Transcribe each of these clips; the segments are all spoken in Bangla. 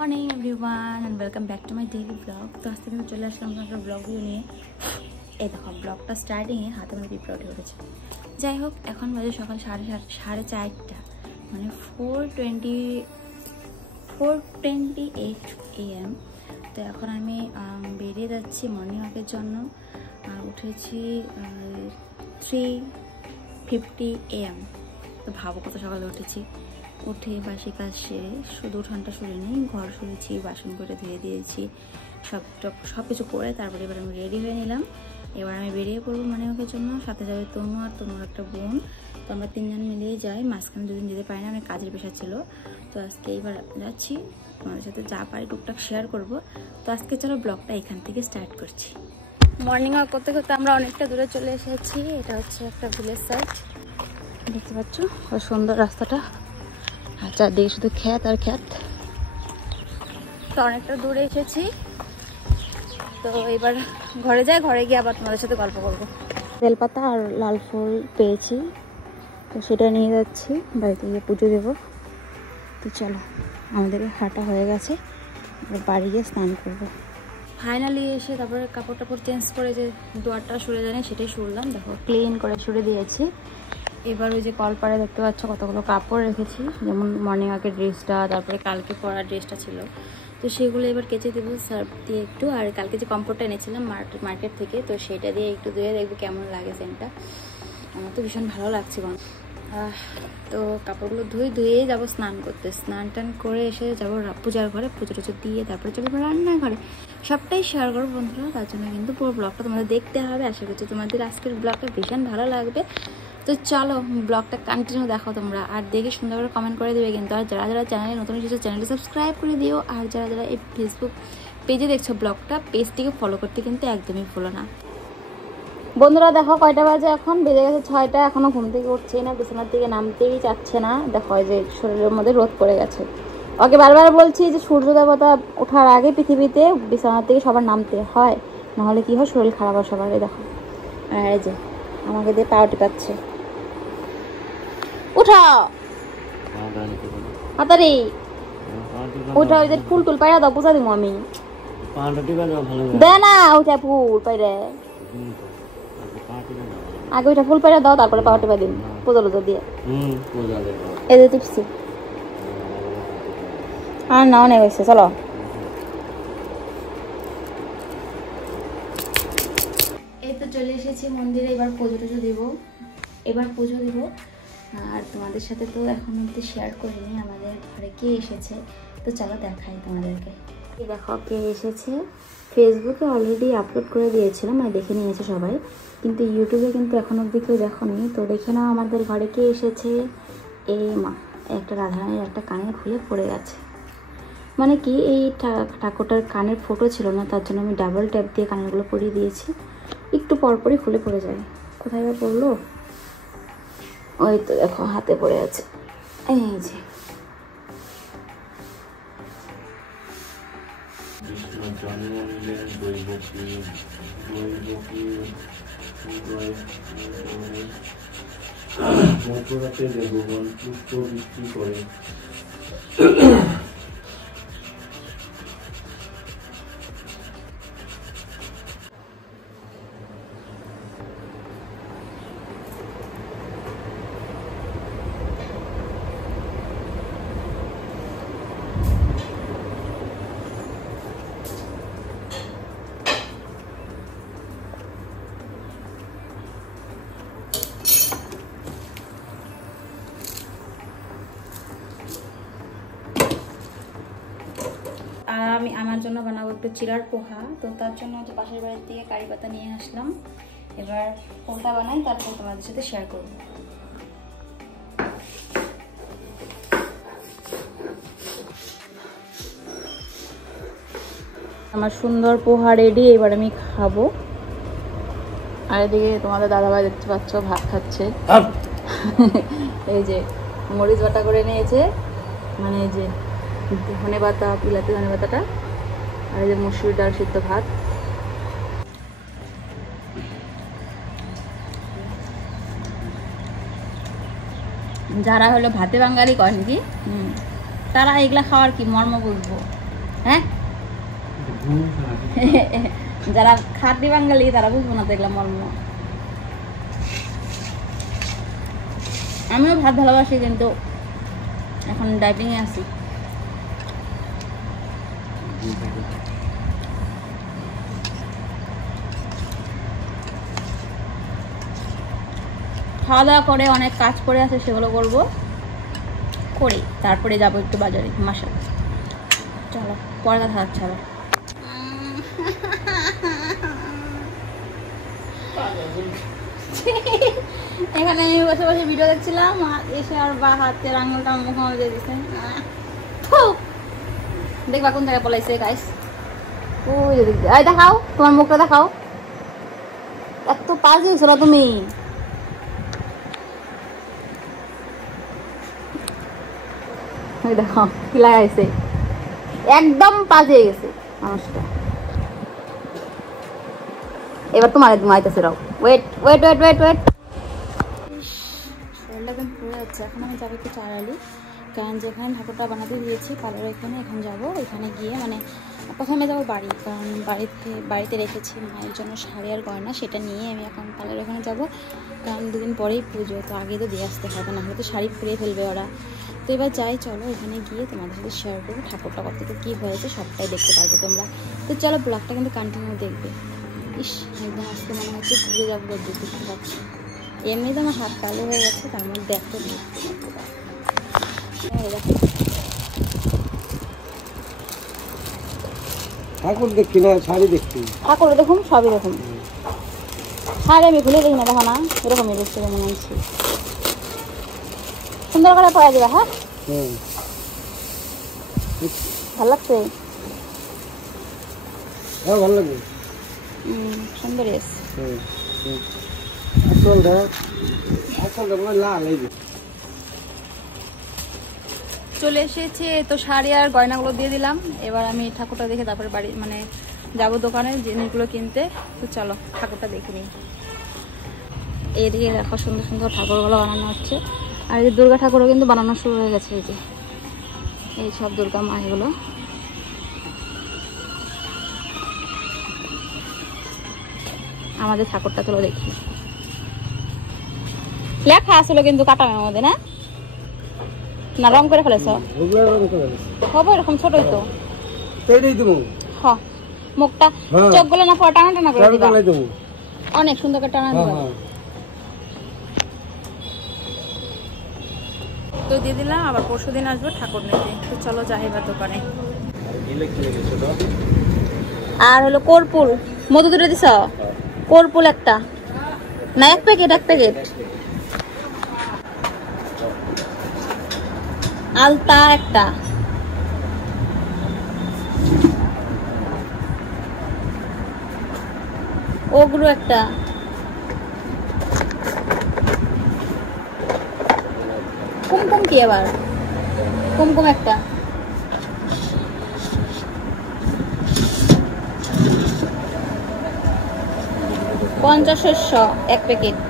Morning everyone and welcome back to my daily blog. তো আজকে আমি চলে আসলাম একটা ব্লগ ভিডিও নিয়ে। এই দেখো ব্লগটা স্টার্টিংয়ে হাতে মানে পিঁপড়া উঠে উঠেছে। যাই হোক, এখন বাজে সকাল 4:30 মানে 4:28 AM। তো এখন আমি বেরিয়ে যাচ্ছি মর্নিং ওয়াকের জন্য। উঠেছি 3:50 AM। তো ভাবো কত সকালে উঠেছি। উঠে বাসি কাজ সেরে শুধু উঠানটা সরে নিই, ঘর সরেছি, বাসন করে ধুয়ে দিয়েছি, সব কিছু করে তারপরে এবার আমি রেডি হয়ে নিলাম। এবার আমি বেরিয়ে পড়বো মর্নিংওয়াকের জন্য। সাথে যাবে তনু আর তনুর একটা বোন। তো আমরা তিনজন মিলেই যাই, মাঝখানে দুদিন যেতে পারি না, অনেক কাজের পেশা ছিল। তো আজকে এইবার যাচ্ছি, তোমাদের সাথে যা পারি টুকটাক শেয়ার করব। তো আজকে চলো ব্লগটা এখান থেকে স্টার্ট করছি। মর্নিং ওয়াক করতে করতে আমরা অনেকটা দূরে চলে এসেছি। এটা হচ্ছে একটা ভিলেজ সাইড, দেখতে পাচ্ছ কত সুন্দর রাস্তাটা, আর চারদিকে শুধু ক্ষেত আর ক্ষেত। তো অনেকটা দূরে এসেছি, তো এবার ঘরে যাই, ঘরে গিয়ে আবার তোমাদের সাথে গল্প করবো। বেলপাতা আর লাল ফুল পেয়েছি, তো সেটা নিয়ে যাচ্ছি, বাড়িতে গিয়ে পুজো দেবো। তো চলো, আমাদের হাঁটা হয়ে গেছে, এবার বাড়ি গিয়ে স্নান করবো। ফাইনালি এসে তারপরে কাপড় টাপড় চেঞ্জ করে যে দুয়ারটা সরে জানি সেটাই সরলাম। দেখো ক্লিন করে সরে দিয়েছি। এবার ওই যে কলপাড়ে দেখতে পাচ্ছ কতগুলো কাপড় রেখেছি, যেমন মর্নিং ওয়াকের ড্রেসটা, তারপরে কালকে পরা ড্রেসটা ছিল, তো সেগুলো এবার কেচে দেবো সার্ফ দিয়ে একটু। আর কালকে যে কম্ফোর্টটা এনেছিলাম মার্কেট থেকে, তো সেটা দিয়ে একটু ধুয়ে দেখবো কেমন লাগে সেন্টটা। আমার তো ভীষণ ভালো লাগছে। তো কাপড়গুলো ধুয়ে যাবো স্নান করতে। স্নান টান করে এসে যাবো পূজার ঘরে, পুজো টুজো দিয়ে তারপরে চলে যাবো রান্নাঘরে। সবটাই শেয়ার করবো বন্ধুরা, তার জন্য কিন্তু পুরো ব্লগটা তোমাদের দেখতে হবে। আশা করছি তোমাদের আজকের ব্লগটা ভীষণ ভালো লাগবে। তো চলো ব্লগটা কন্টিনিউ দেখো তোমরা, আর দেখে সুন্দর করে কমেন্ট করে দেবে কিন্তু। আর যারা যারা চ্যানেলে নতুন এসেছো চ্যানেলটি সাবস্ক্রাইব করে দিও। আর যারা যারা এই ফেসবুক পেজে দেখছো ব্লগটা, পেজটিকে ফলো করতে কিন্তু একদমই ভুলো না। বন্ধুরা দেখো কয়টা বাজে, এখন বেজে গেছে 6টা। এখনো ঘুম থেকে উঠছেই না, বিছানার থেকে নামতেই চাচ্ছে না। দেখো যে শরীরের মধ্যে রোদ পড়ে গেছে। ওকে বারবার বলছি যে সূর্য দেবতা ওঠার আগে পৃথিবীতে বিছানার থেকে সবার নামতে হয়, নাহলে কি হয় শরীর খারাপ হয় সবার। দেখো, আর এই যে আমাকে দিয়ে পাউটি পাচ্ছে। উঠাও হাতারি, ওইটা ওই যে ফুল টুল পাইরা দাও, বুঝা দিব আমি। দে না ওইটা ফুল পাইরে, আগে ওইটা ফুল পাইরা দাও, তারপরে পাউটি পাই দিন পুজো টুজো দিয়ে। এই যে টিপসি আর না অনেক হয়েছে, চলো। এই তো চলে এসেছি মন্দিরে, এবার পুজো টুজো দেবো, আর তোমাদের সাথে তো এখন অব্দি শেয়ার করিনি আমাদের ঘরে কে এসেছে। তো চলো দেখাই তোমাদেরকে। দেখো কে এসেছে। ফেসবুকে অলরেডি আপলোড করে দিয়েছিলাম, মানে দেখে নিয়েছে সবাই, কিন্তু ইউটিউবে কিন্তু এখন অব্দি কেউ দেখোনি। তো দেখে নাও আমাদের ঘরে কে এসেছে। এই মা, একটা রাধারানীর একটা কানের খুলে পড়ে গেছে। মানে কি, এই ঠাকুরটার কানের ফটো ছিল না, তার জন্য আমি ডাবল ট্যাপ দিয়ে কানেরগুলো পরিয়ে দিয়েছি। একটু পরপরই খুলে পড়ে যায়। কোথায় বা পড়লো, ওই তো দেখো হাতে পড়ে আছে। এই যে দেবগণ পুষ্প বৃষ্টি করে। আর আমি আমার জন্য বানাবো একটু চিড়ার পোহা। তো তার জন্য হচ্ছে পাশের বাড়ির থেকে কারি পাতা নিয়ে আসলাম। এবার কোনটা বানাই তারপর তোমাদের সাথে শেয়ার করবো। আমার সুন্দর পোহা রেডি, এবার আমি খাবো। আর এদিকে তোমাদের দাদাভাই দেখতে পাচ্ছ ভাত খাচ্ছে। এই যে মরিচ বাটা করে নিয়েছে, মানে এই যে ধনে পাতা, বিলাতি ধনে পাতাটা, আর এই যে মসুর ডাল সিদ্ধ ভাত। যারা হলো ভাতে বাঙালি করেন কি, তারা এগুলা খাওয়ার কি মর্ম বুঝবো। হ্যাঁ যারা খাঁটি বাঙালি তারা বুঝবো না, দেখলাম মর্ম। আমিও ভাত ভালোবাসি, কিন্তু এখন ডাইটিং এ আছি। খাওয়া দাওয়া করে অনেক কাজ করে আছে, সেগুলো করবো, করে তারপরে যাবো একটু বাজারে মাসা। চলো পরে কথা হচ্ছে আবার। এখানে আমি বসে বসে ভিডিও দেখছিলাম, এসে আর বা হাতের আঙুলটা মুখে দিয়ে দিছে। দেখবা কোন জায়গায় পলাইছে গাইস। ওই দেখাও, তোমার মুখটা দেখাও। এত পাজি হয়েছিল তুমি। দেখো কি লাগাইছে, একদম পাজি হয়ে গেছে মানুষটা। এবার তোমার ঘুমাইতেছে, রাও। Wait wait wait wait wait. শরীরটা একদম পুরো যাচ্ছে। এখন আমি যাবো একটু চারালি, কারণ যেখানে ঠাকুরটা বানাতে দিয়েছি পালের এখানে, এখন যাবো এখানে গিয়ে, মানে প্রথমে যাবো বাড়ি, কারণ বাড়িতে রেখেছি মায়ের জন্য শাড়ি আর গয়না, সেটা নিয়ে আমি এখন পালের ওখানে যাবো, কারণ দুদিন পরেই পুজো, তো আগে তো দিয়ে আসতে হবে, না হলে তো শাড়ি পরে ফেলবে ওরা। তো এবার যাই, চলো এখানে গিয়ে তোমাদের সাথে শেয়ার করবো ঠাকুরটা কতটুকু কী হয়েছে, সবটাই দেখতে পারবে তোমরা। তো চলো ব্লগটা কিন্তু কন্টিনিউ দেখবে। ইস একদম আজকে মনে হচ্ছে ঘুরে যাবো, দেখতে পাচ্ছি। এমনি তো আমার হাত কালো হয়ে গেছে, তার মধ্যে একটা ঠাকুর দেখছি না, শাড়ি দেখছি। ঠাকুর দেখুন, সবই দেখুন। শাড়ি আমি ভুলে দেখি না, দেখো না এরকমই দেখছি মনে হচ্ছে। সুন্দর করে পড়া দিবা। হ্যাঁ ভালো লাগছে, ভালো লাগবে, সুন্দর। চলে এসেছে তো, শাড়ি আর গয়নাগুলো দিয়ে দিলাম। এবার আমি ঠাকুরটা দেখে তারপরে বাড়ি মানে যাবো দোকানে জিনিসগুলো কিনতে। তো চলো ঠাকুরটা দেখে নিই। এইদিকে দেখো সুন্দর সুন্দর ঠাকুরগুলো বানানো হচ্ছে, আর এই দুর্গা ঠাকুরও কিন্তু বানানো শুরু হয়ে গেছে। এই যে এই সব দুর্গা মা, এগুলো আমাদের ঠাকুরটা চলো দেখি। লেখা আসলো কিন্তু কাটামের মধ্যে, না না রং করে ফেলেছ? হবে এরকম ছোটই তো। মুখটা চোখগুলো না পড়া টানা টানা করে দিবা, অনেক সুন্দর করে টানা দিবা। তো দিয়ে দিলাম, আবার পরশুদিন আসবো ঠাকুর নিতে। তো চলো যাই এবার দোকানে। আর হলো কর্পূর, মধু দুটো দিছ? কর্পূর একটা না, এক প্যাকেট এক প্যাকেট। আলতা একটা, ওগুলো একটা, কুমকুম কি আবার, কুমকুম একটা, $50 এক প্যাকেট।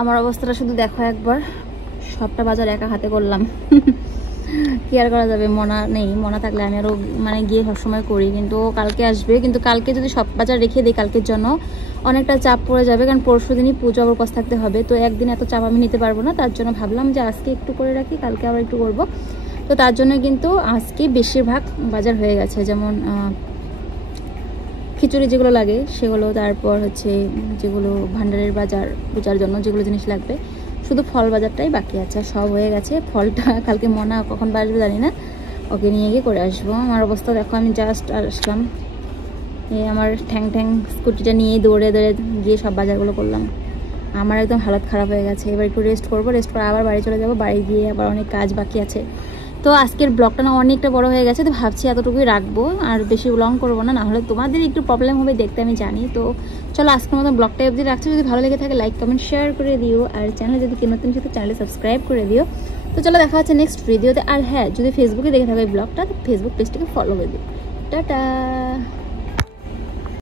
আমার অবস্থাটা শুধু দেখো একবার, সবটা বাজার একা হাতে করলাম। কি আর করা যাবে, মনা নেই, মনা থাকলে আমি আরও মানে গিয়ে সবসময় করি, কিন্তু কালকে আসবে। কিন্তু কালকে যদি সব বাজার রেখে দিই কালকের জন্য অনেকটা চাপ পড়ে যাবে, কারণ পরশু দিনই পুজো আবার উপোস থাকতে হবে। তো একদিন এত চাপ আমি নিতে পারবো না, তার জন্য ভাবলাম যে আজকে একটু করে রাখি, কালকে আবার একটু করব। তো তার জন্য কিন্তু আজকে বেশিরভাগ বাজার হয়ে গেছে, যেমন খিচুড়ি যেগুলো লাগে সেগুলো, তারপর হচ্ছে যেগুলো ভান্ডারের বাজার পূজার জন্য যেগুলো জিনিস লাগবে, শুধু ফল বাজারটাই বাকি আছে, সব হয়ে গেছে। ফলটা কালকে মনা কখন বাসবে জানি না, ওকে নিয়ে গিয়ে করে আসবো। আমার অবস্থা দেখো, আমি জাস্ট আসলাম, এই আমার ঠ্যাং ঠ্যাং স্কুটিটা নিয়ে দৌড়ে দৌড়ে গিয়ে সব বাজারগুলো করলাম। আমার একদম হালত খারাপ হয়ে গেছে। এবার একটু রেস্ট করবো, রেস্ট করে আবার বাড়ি চলে যাবো। বাড়ি গিয়ে আবার অনেক কাজ বাকি আছে। তো আজকের ব্লগটা না অনেকটা বড় হয়ে গেছে, তো ভাবছি এতটুকুই রাখবো, আর বেশি লং করবো না, নাহলে তোমাদের একটু প্রবলেম হবে দেখতে, আমি জানি। তো চলো আজকের মতো ব্লগটা অবধি রাখছি। যদি ভালো লেগে থাকে লাইক কমেন্ট শেয়ার করে দিও, আর চ্যানেলে যদি নতুন সাথে চ্যানেলে সাবস্ক্রাইব করে দিও। তো চলো দেখা হচ্ছে নেক্সট ভিডিওতে। আর হ্যাঁ, যদি ফেসবুকে দেখে থাকো এই ব্লগটা, তো ফেসবুক পেজটাকে ফলো করে দিও। টাটা।